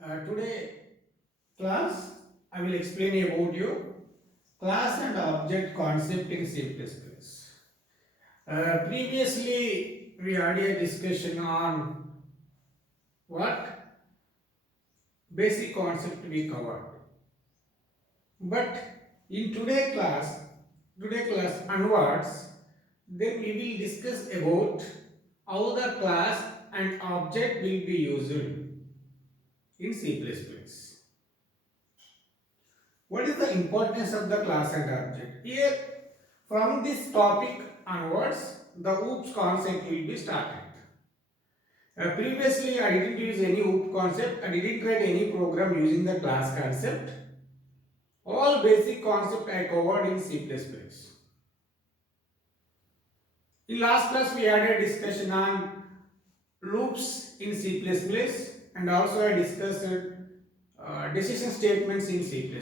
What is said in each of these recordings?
Today class I will explain about you class and object concept in C++. Previously we had a discussion on what basic concept we covered. But in today class onwards, then we will discuss about how the class and object will be used in C++. What is the importance of the class and object? Here, from this topic onwards, the OOPS concept will be started. Previously, I didn't use any OOP concept. I didn't write any program using the class concept. All basic concept I covered in C++. In last class, we had a discussion on loops in C++ and also I discussed decision statements in C++.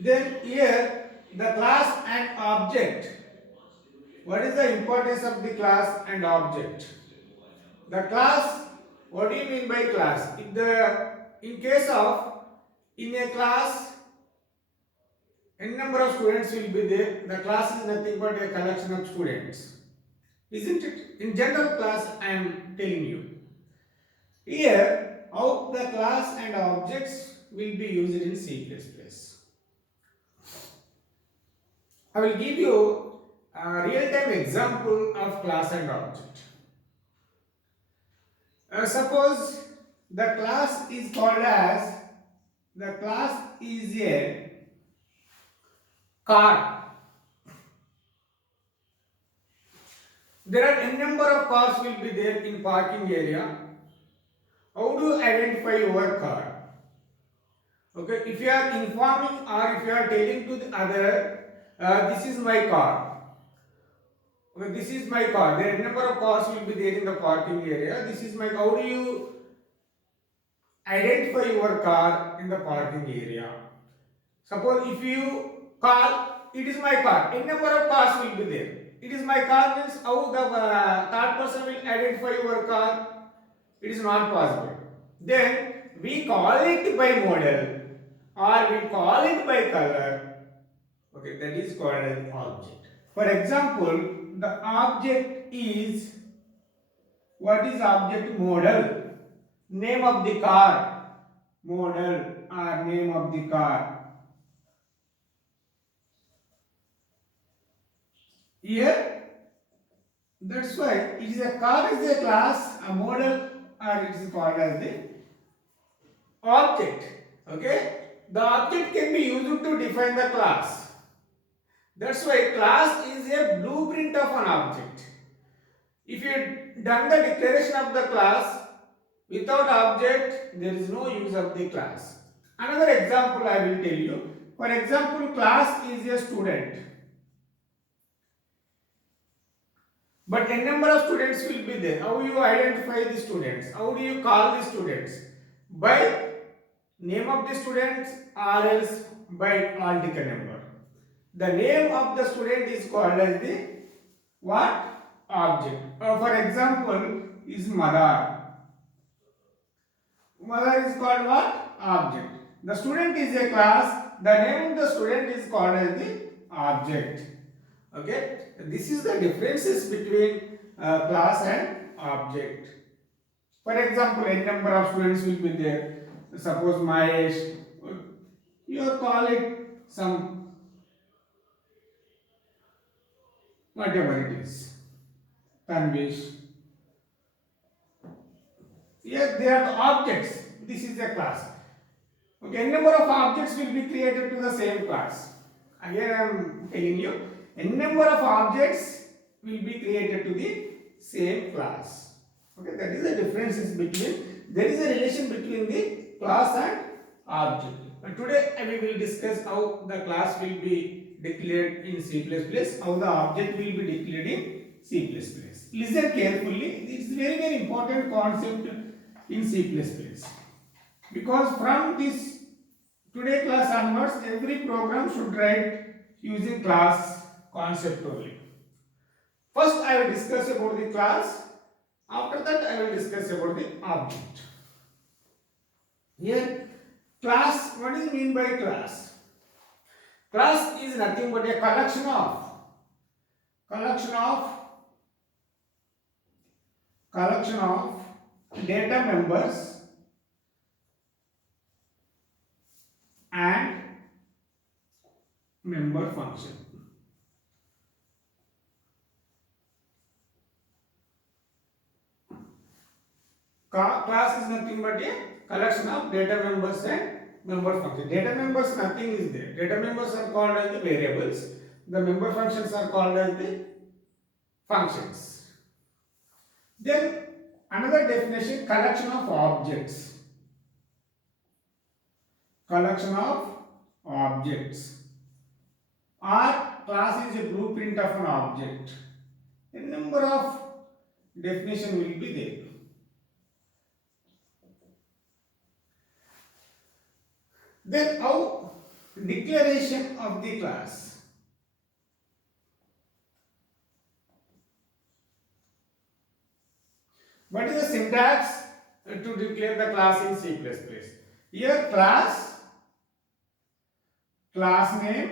Then here the class and object. What is the importance of the class and object? The class, what do you mean by class? In case of in a class, n number of students will be there. The class is nothing but a collection of students. Isn't it? In general class, I am telling you. Here, how the class and objects will be used in C++. I will give you a real-time example of class and object. Suppose the class is called as the class is a car. There are n number of cars will be there in parking area. How do you identify your car? Okay, if you are informing or if you are telling to the other, this is my car. Okay, this is my car. There are n number of cars will be there in the parking area. This is my. How do you identify your car in the parking area? Suppose if you call, it is my car. N number of cars will be there. It is my car means how the third person will identify your car? It is not possible. Then we call it by model or we call it by color. Okay, that is called an object. For example, the object is, what is object? Model. Name of the car. Model or name of the car. Here, that's why it is a car is a class, a model, or it is called as the object. Okay, the object can be used to define the class. That's why class is a blueprint of an object. If you done the declaration of the class without object, there is no use of the class. Another example I will tell you. For example, class is a student. But n number of students will be there. How you identify the students? How do you call the students? By name of the students or else by article number. The name of the student is called as the what? Object. For example, is mother. Mother is called what? Object. The student is a class. The name of the student is called as the object. Okay. This is the differences between class and object. For example, n number of students will be there. Suppose Mahesh, you call it some whatever it is. Tanvish. Here they are the objects. This is a class. Okay, n number of objects will be created to the same class. Again, I am telling you, n number of objects will be created to the same class. Okay, that is the differences between. There is a relation between the class and object. But today we will discuss how the class will be declared in C++, how the object will be declared in C++. Listen carefully. This is very very important concept in C++. Because from this today class onwards, every program should write using class concept only. First I will discuss about the class. After that I will discuss about the object. Here, class, what do you mean by class? Class is nothing but a collection of data members and member function. Class is nothing but a collection of data members and member function. Data members, nothing is there. Data members are called as the variables. The member functions are called as the functions. Then another definition, collection of objects. Collection of objects. Or class is a blueprint of an object. A number of definition will be there. Then how declaration of the class. What is the syntax to declare the class in C++? Here class name,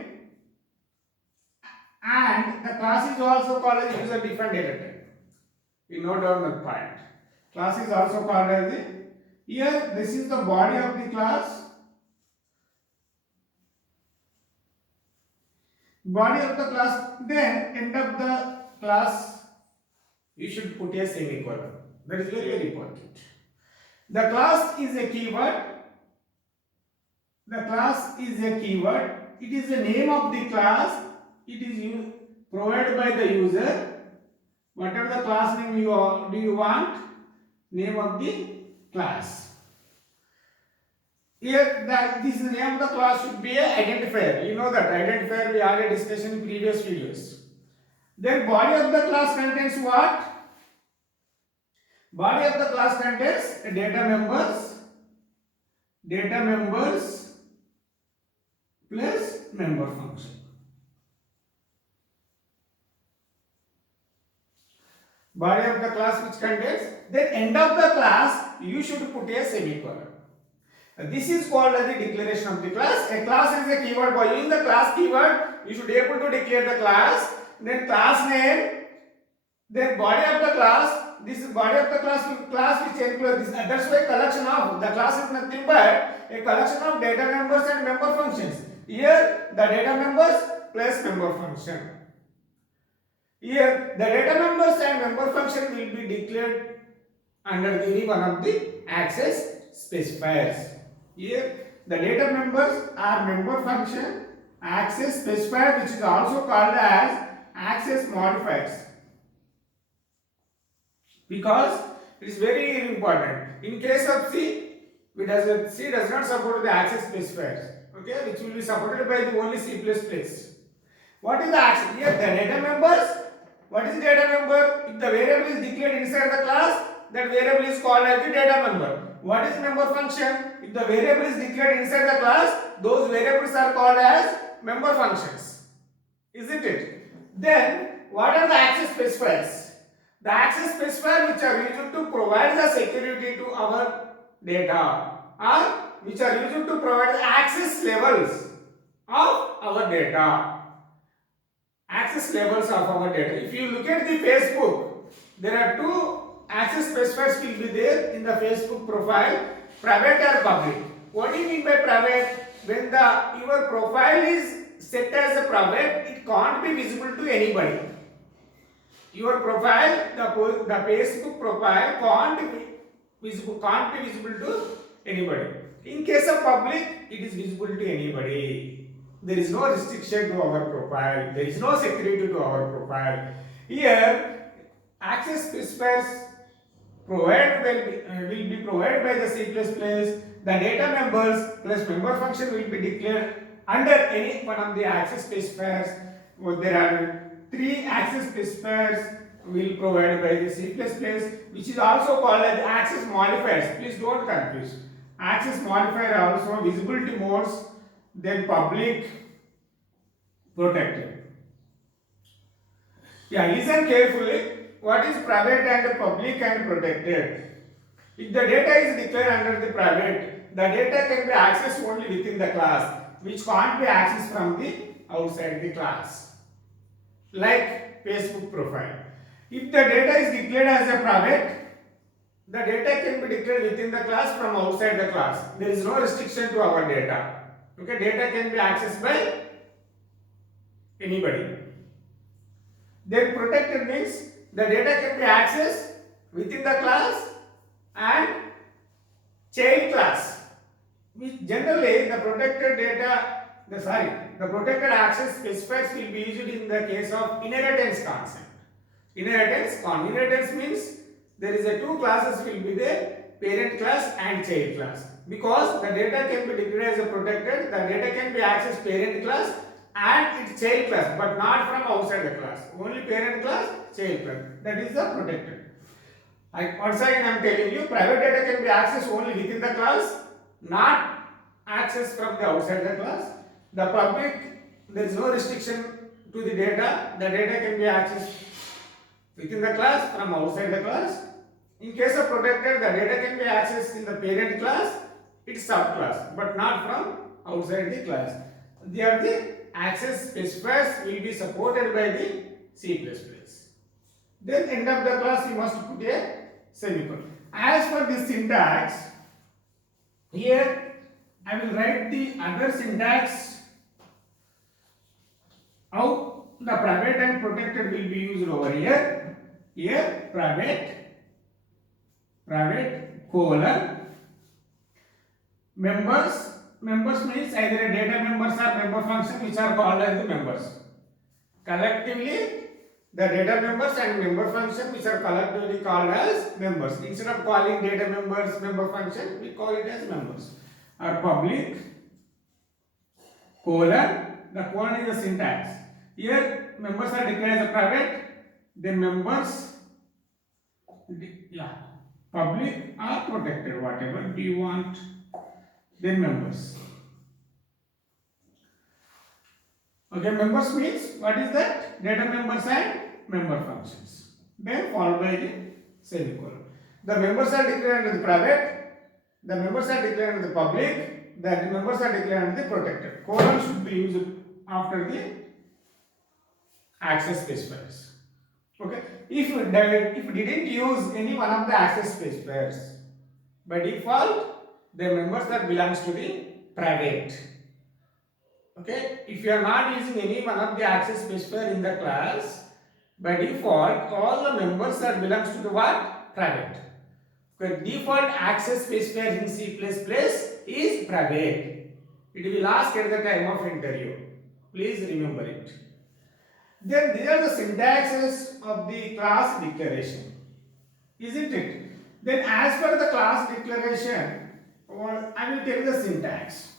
and the class is also called as user defined data type. We note down the point. Class is also called as the, here this is the body of the class. Body of the class, then end of the class you should put a semicolon. That is very important. The class is a keyword. The class is a keyword. It is the name of the class. It is provided by the user. Whatever the class name do you want, name of the class. Here, this is the name of the class should be an identifier. You know that identifier we already discussed in previous videos. Then body of the class contains what? Body of the class contains data members plus member function. Body of the class which contains, then end of the class you should put a semicolon. This is called as the declaration of the class. A class is a keyword. By using the class keyword, you should be able to declare the class. Then class name, then body of the class. This is body of the class which includes this. That's why collection of the class is nothing but a collection of data members and member functions. Here the data members plus member function. Here the data members and member function will be declared under any one of the access specifiers. Here the data members are member function, access specifier, which is also called as access modifiers, because it is very important. In case of C, C does not support the access specifiers, okay, which will be supported by the only C++. What is the access? Here the data members. What is data member? If the variable is declared inside the class, that variable is called as the data member. What is member function? If the variable is declared inside the class, those variables are called as member functions. Isn't it? Then, what are the access specifiers? The access specifiers which are used to provide the security to our data, or which are used to provide the access levels of our data. Access levels of our data. If you look at the Facebook, there are two access specifiers will be there in the Facebook profile, private or public. What do you mean by private? When your profile is set as a private, it can't be visible to anybody. Your profile, the Facebook profile can't be visible to anybody. In case of public, it is visible to anybody. There is no restriction to our profile. There is no security to our profile. Here, access specifiers will be provided by the C++. The data members plus member function will be declared under any one of the access specifiers. There are three access specifiers will provided by the C++, which is also called as access modifiers. Please don't confuse. Access modifier are also visibility modes, then public, protected. Yeah, listen carefully. What is private and public and protected? If the data is declared under the private, The data can be accessed only within the class, which can't be accessed from the outside the class. Like Facebook profile. If the data is declared as a private, the data can be declared within the class from outside the class. There is no restriction to our data. Okay, data can be accessed by anybody. Then protected means the data can be accessed within the class and child class. Which generally the protected data, the protected access specifiers will be used in the case of inheritance concept. Inheritance means there is a two classes will be there, parent class and child class. Because the data can be declared as a protected, the data can be accessed parent class and its child class, but not from outside the class. Only parent class, child class. That is the protected. Once again I am telling you, private data can be accessed only within the class, not accessed from the outside the class. The public, there is no restriction to the data. The data can be accessed within the class, from outside the class. In case of protected, the data can be accessed in the parent class, its subclass, but not from outside the class. There the access specifiers will be supported by the C++. Then end of the class you must put a semicolon. As for the syntax, here I will write the other syntax. How the private and protected will be used over here. Here private colon members means either a data members or member function which are called as the members. Collectively the data members and member function which are collectively called as members. Instead of calling data members member function, we call it as members. Or public colon, the colon is the syntax. Here members are declared as a private, then members, public or protected, whatever do you want, then members. Okay, members means what is that? Data members and member functions. Then followed by the semicolon. The members are declared under the private, the members are declared under the public, the members are declared under the protected. Colon should be used after the access specifiers. Okay, if you didn't use any one of the access specifiers, by default the members that belongs to the private. Okay, if you are not using any one of the access specifier in the class, by default all the members that belongs to the what? Private. Okay, default access specifier in C++ is private. It will ask at the time of interview. Please remember it. Then these are the syntaxes of the class declaration, isn't it? Then as per the class declaration, I will tell you the syntax.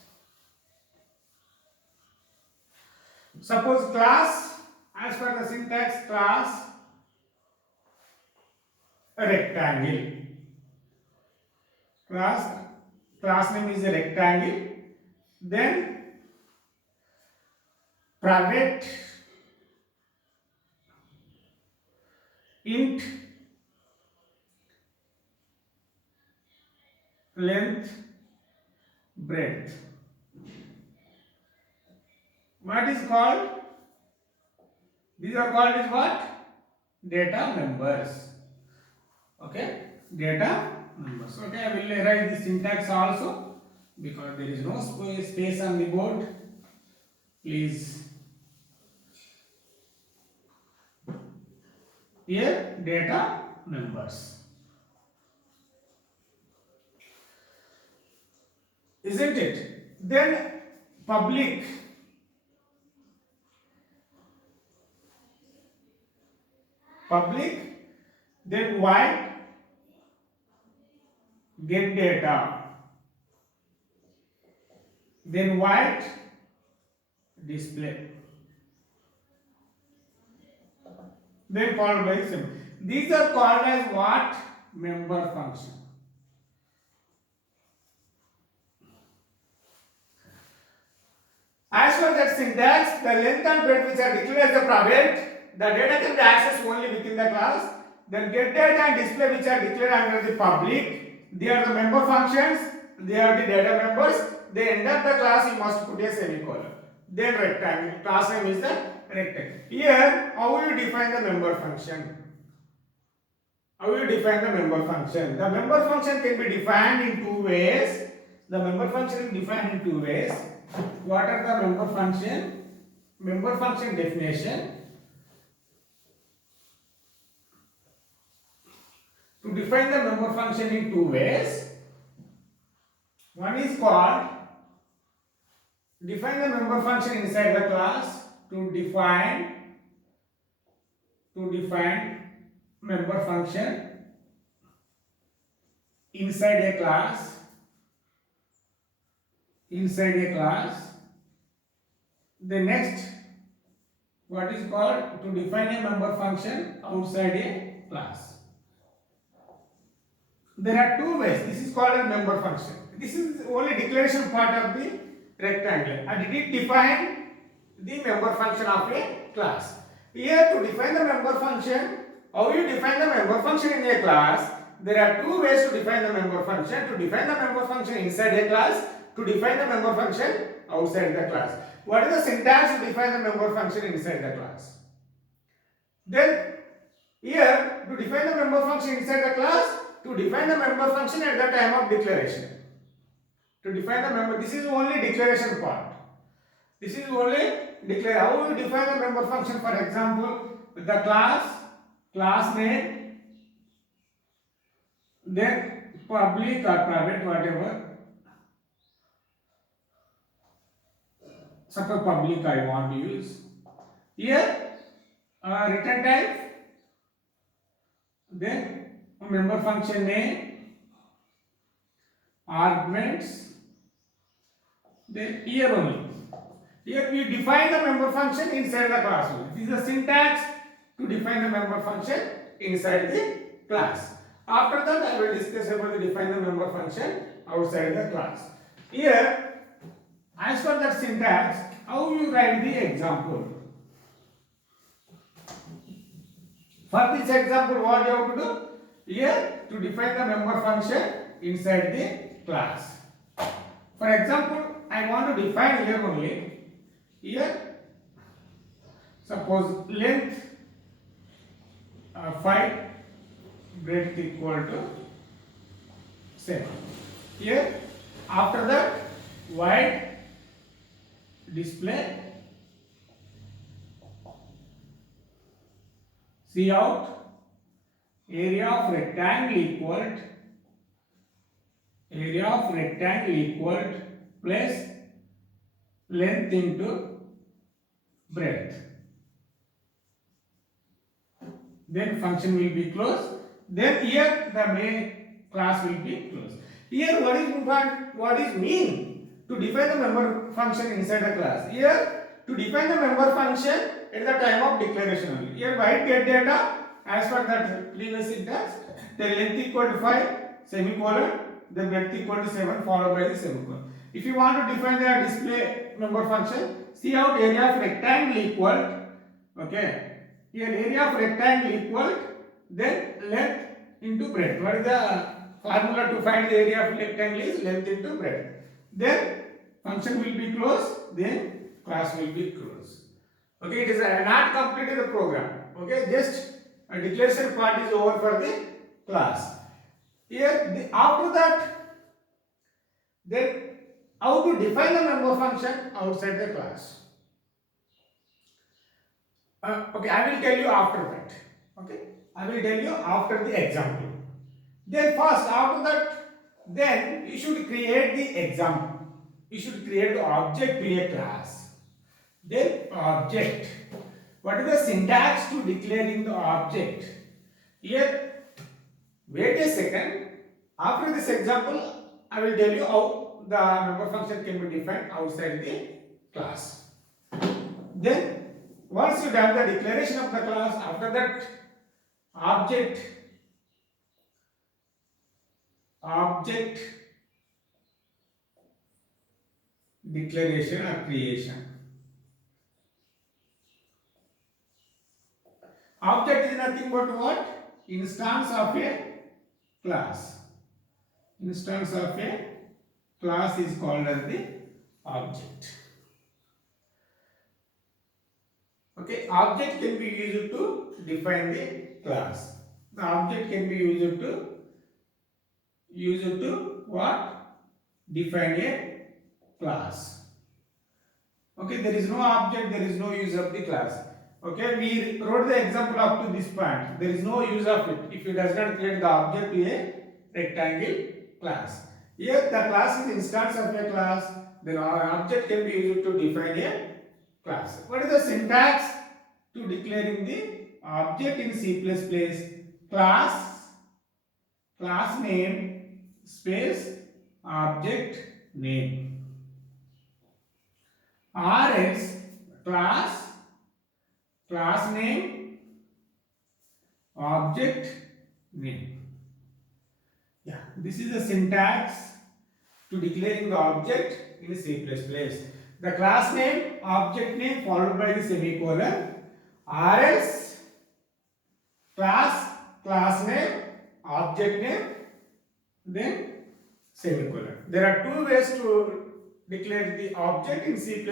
Suppose class, as per the syntax, class rectangle. Class name is a rectangle. Then private int length breadth. What is called? These are called as what? Data members. Okay, data members. Okay, I will write the syntax also because there is no space on the board. Please. Here data members, isn't it? Then public then void get data, then void display, then followed by symbol. These are called as what? Member function. As for that syntax, the length and breadth which are declared as a private, the data can be accessed only within the class. Then get data and display which are declared under the public, they are the member functions. they are the data members. They enter the class, you must put a semicolon. Then rectangle, class name is the rectangle. Here, how will you define the member function? How will you define the member function? The member function can be defined in two ways. The member function is defined in two ways. What are the member function? Member function definition. To define the member function in two ways. One is called define the member function inside the class. To define member function inside a class. The next, what is called to define a member function outside a class. There are two ways. This is called a member function. This is only declaration part of the rectangle. And did it define the member function of a class? Here, to define the member function, how you define the member function in a class? There are two ways to define the member function. To define the member function inside a class, to define the member function outside the class. What is the syntax to define the member function inside the class? Then, here, to define the member function inside the class, to define the member function at the time of declaration. To define the member, this is only declaration part. This is only declare. How we define the member function? For example, with the class name, then public or private, whatever. Suppose public I want to use. Here, return type, then member function name, arguments, then here only. Here we define the member function inside the class. This is the syntax to define the member function inside the class. After that, I will discuss about the define the member function outside the class. Here, as for that syntax, how you write the example? For this example, what you have to do? Here, to define the member function inside the class. For example, I want to define here only. Here, suppose length 5, breadth equal to 7. Here, after that, wide display, see out, area of rectangle equal plus length into breadth. Then function will be closed. Then here the main class will be closed. Here what is important? What is mean to define the member function inside the class? Here to define the member function at the time of declaration only. Here write get data as per that previous syntax. The length equal to 5 semicolon. The breadth equal to 7 followed by the semicolon. If you want to define the display member function, see out area of rectangle equal, okay, here area of rectangle equal, then length into breadth. What is the formula to find the area of rectangle? Is length into breadth. Then function will be closed, then class will be closed. Okay, it is not completed the program. Okay, just a declaration part is over for the class. Here, after that, then how to define the member function outside the class. Okay, I will tell you after that. Okay, I will tell you after the example. Then first, after that, then you should create the example. You should create the object to a class. Then object. What is the syntax to declaring the object? Here, wait a second. After this example, I will tell you how the member function can be defined outside the class. Then, once you done the declaration of the class, after that, object declaration or creation. Object is nothing but what? Instance of a class. Instance of a class is called as the object. Okay, object can be used to define the class. The object can be used to what? Define a class. Okay, there is no object, there is no use of the class. Okay, we wrote the example up to this point. There is no use of it if it does not create the object to a rectangle class. Here the class is instance of a class, then our object can be used to define a class. What is the syntax to declaring the object in C++? Class name space object name, or else class name object name. Yeah, this is the syntax to declaring the object in C++. The class name, object name followed by the semicolon, or else class name, object name, then semicolon. There are two ways to declare the object in C++.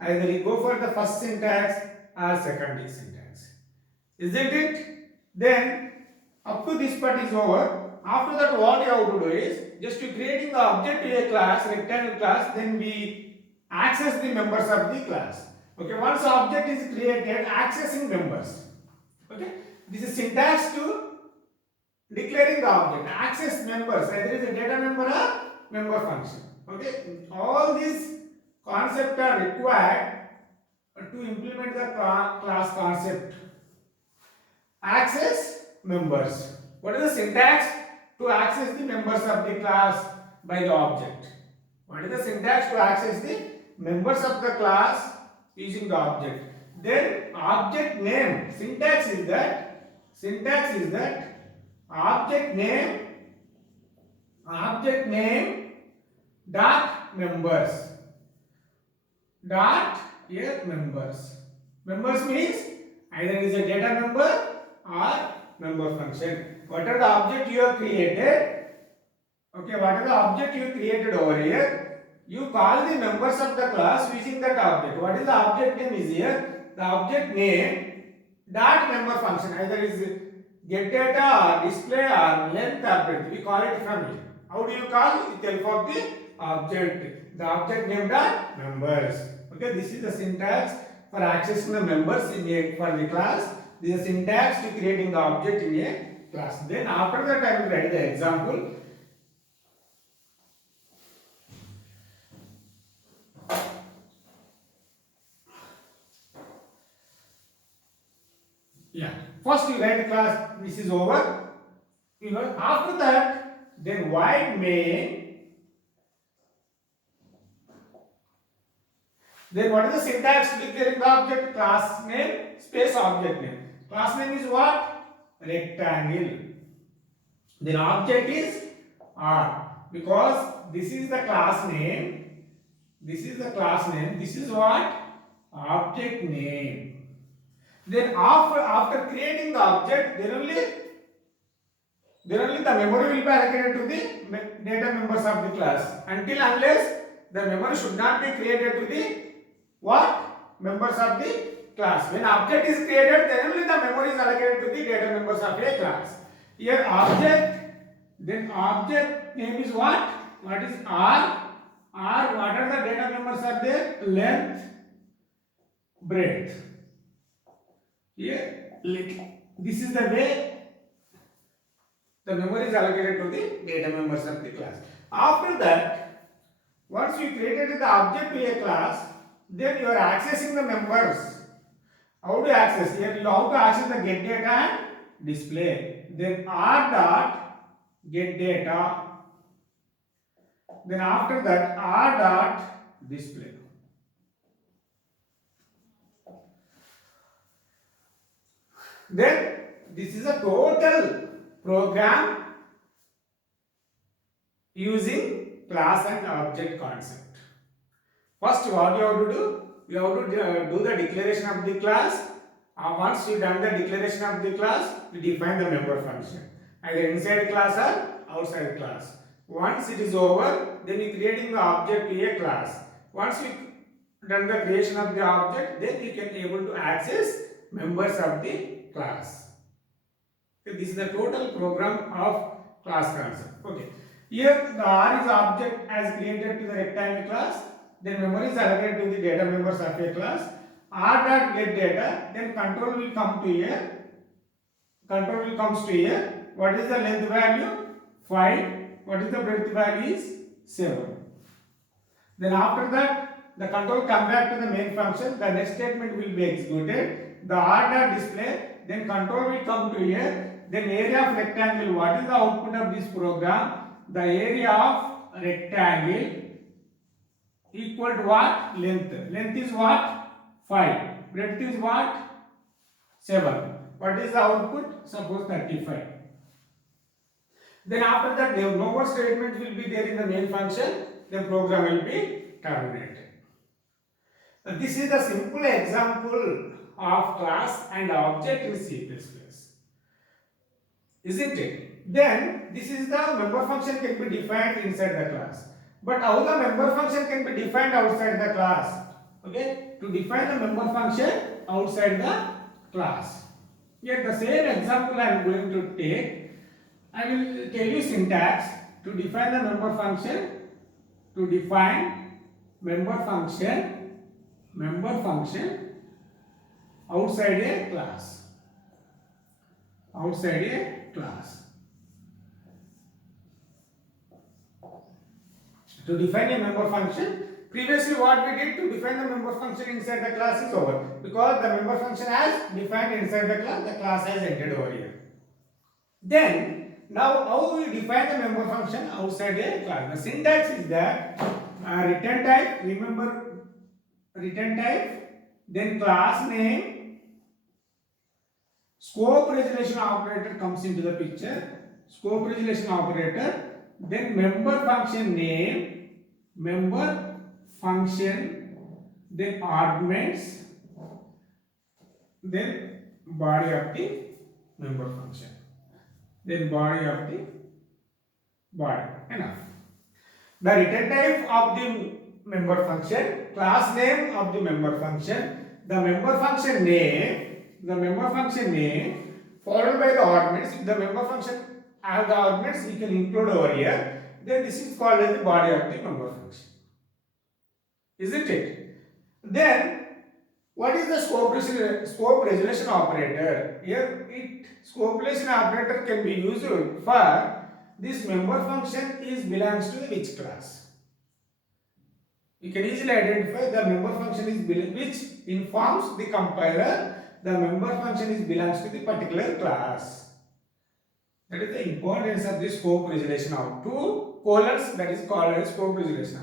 Either you go for the first syntax or second syntax. Isn't it? Then up to this part is over. After that, what you have to do is just to creating the object to a class, rectangle class, then we access the members of the class. Okay, once object is created, accessing members. Okay, this is syntax to declaring the object. Access members, either is a data member or member function. Okay, all these concepts are required to implement the class concept. Access members. What is the syntax to access the members of the class by the object? What is the syntax to access the members of the class using the object? Then object name. Syntax is that object name dot members. Dot here members. Members means either it is a data member or member function. What are the object you have created? Okay, what are the object you created over here? You call the members of the class using that object. What is the object name is here? The object name dot member function. Either is get data or display or length or breadth. We call it from here. How do you call? With the help of the object. The object name dot members. Okay, this is the syntax for accessing the members for the class. This is the syntax to creating the object in a class. Then after that I will write the example. Yeah. First you write the class. This is over. You know. After that, then void main. Then what is the syntax to declaring the object? Class name space object name. Class name is what? Rectangle. Then object is R, because this is the class name. This is the class name. This is what? Object name. Then after creating the object, then only the memory will be allocated to the data members of the class. Unless the memory should not be created to the what? Members of the class. When object is created, then only the memory is allocated to the data members of a class. Here object, then object name is what? What is R? R, what are the data members are there? Length, breadth. Here, this is the way the memory is allocated to the data members of the class. After that, once you created the object to a class, then you are accessing the members. How to access? Here you have to access the get data and display. Then R dot get data. Then after that R dot display. Then this is a total program using class and object concept. First, what you have to do? You have to do the declaration of the class. Once you done the declaration of the class, you define the member function, either inside class or outside class. Once it is over, then we creating the object to a class. Once we done the creation of the object, then we can able to access members of the class. Okay, this is the total program of class concept. Okay. Here the R is object as created to the rectangle class. Then memory is allocated to the data members of a class. R dot get data. Then control will come to here. Control will comes to here. What is the length value? 5. What is the breadth value is 7. Then after that, the control come back to the main function. The next statement will be executed. The R dot display. Then control will come to here. Then area of rectangle. What is the output of this program? The area of rectangle equal to what? Length. Length is what? 5. Breadth is what? 7. What is the output? Suppose 35. Then after that, no more statement will be there in the main function. The program will be terminated. Now, this is the simple example of class and object in C++. Isn't it? Then this is the member function can be defined inside the class. But how the member function can be defined outside the class? Okay, to define the member function outside the class. Here the same example I am going to take. I will tell you syntax to define the member function. To define member function outside a class. Outside a class. To define a member function, previously what we did to define the member function inside the class is over. Because the member function has defined inside the class has entered over here. Then, now how we define the member function outside a class? The syntax is that return type, remember return type, then class name, scope resolution operator comes into the picture, scope resolution operator, then member function name, member function, then arguments, then body of the member function, then body of the body. Enough. The return type of the member function, class name of the member function, the member function name, followed by the arguments. If the member function has the arguments, you can include over here. Then this is called as the body of the member function. Isn't it? Then what is the scope resolution operator? Here scope resolution operator can be used for this member function belongs to which class. You can easily identify the member function which informs the compiler the member function belongs to the particular class. That is the importance of this scope resolution of two colons, that is called as scope resolution.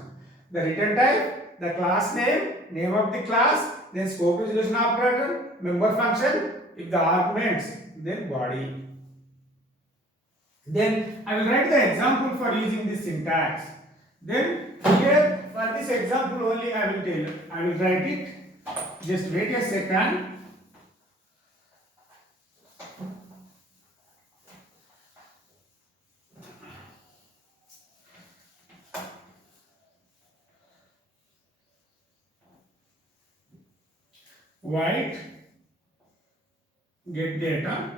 The return type, the class name of the class, then scope resolution operator, member function, if the arguments, then body. Then I will write the example for using this syntax. Then here for this example only I will tell you. I will write it. Just wait a second. Void get data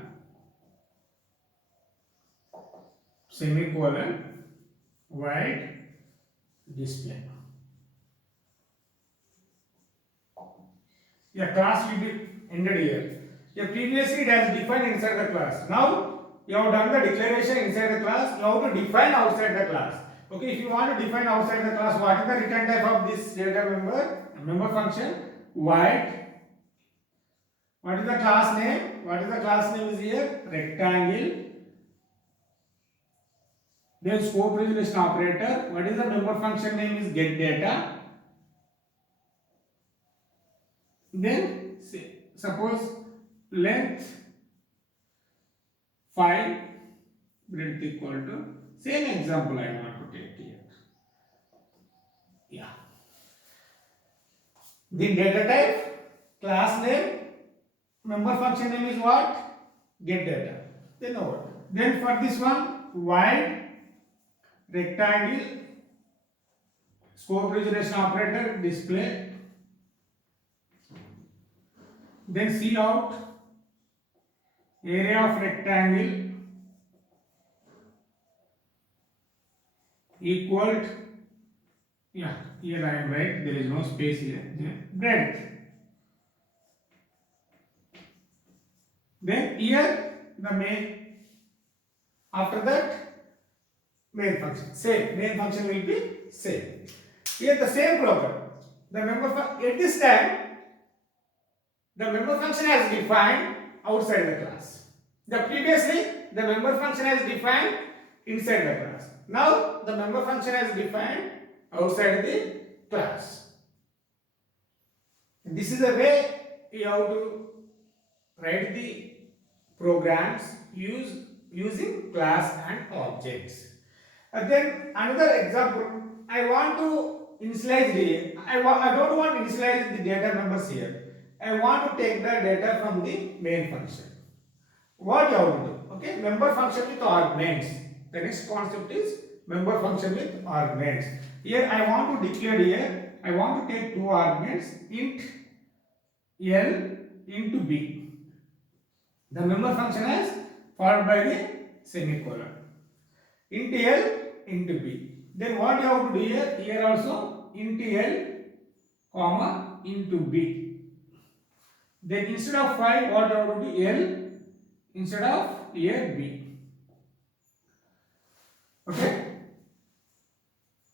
semicolon void display. Yeah, class will be ended here. Yeah, previously it has defined inside the class. Now you have done the declaration inside the class. You have to define outside the class. Okay, if you want to define outside the class, what is the return type of this data member function? Void. What is the class name? What is the class name is here? Rectangle. Then scope resolution operator. What is the member function name is get data. Then suppose length 5, breadth equal to, same example I want to take here. Yeah. The data type, class name, member function name is what? Get data. Then over. Then for this one, void rectangle, scope resolution operator, display. Then C out, area of rectangle equal to, yeah, here I am right, there is no space here, breadth. Then here the main, after that main function, same, main function will be same. Here the same program, the member at this time, the member function has defined outside the class. The previously the member function has defined inside the class. Now the member function has defined outside the class. This is the way you have to write the programs using class and objects. Then another example, I want to initialize the, I don't want to initialize the data members here. I want to take the data from the main function. What you have to do? Okay, member function with arguments. The next concept is member function with arguments. Here I want to declare here, I want to take two arguments, int L into B. The member function is followed by the semicolon. Int L into B. Then what you have to do here? Here also int L comma into B. Then instead of 5, what you have to do? L instead of here B. Okay.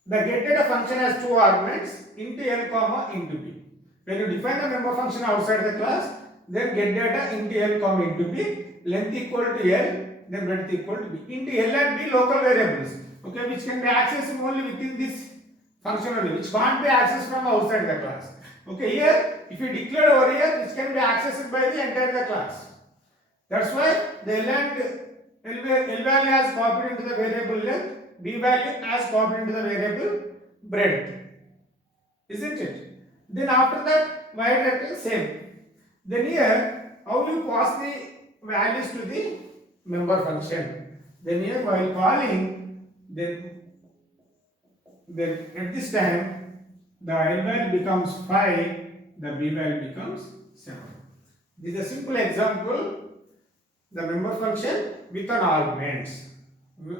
The get data function has two arguments, int L comma into B. When you define the member function outside the class, then get data int L comma into B, length equal to L, then breadth equal to B. Int L and B local variables, okay, which can be accessed only within this function only, which can't be accessed from outside the class. Okay, here if you declare over here, which can be accessed by the entire class. That's why the L value has copied into the variable length, B value has copied into the variable breadth, isn't it? Then after that, y direction same. Then here, how you pass the values to the member function. Then here, while calling, then at this time, the L value becomes 5, the B value becomes 7. This is a simple example, the member function with an arguments.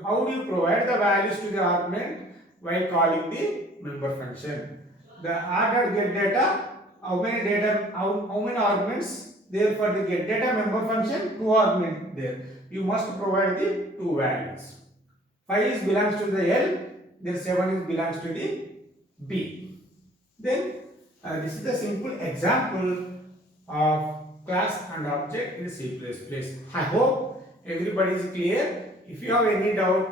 How do you provide the values to the argument while calling the member function? The ordered get data, how many arguments there for the get data member function? 2 arguments there. You must provide the 2 values. 5 is belongs to the L, then 7 is belongs to the B. Then this is a simple example of class and object in C++. I hope everybody is clear. If you have any doubt,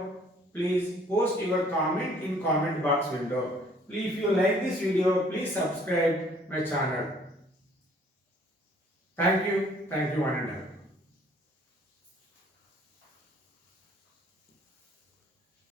please post your comment in comment box window. If you like this video, please subscribe my channel. Thank you one and all.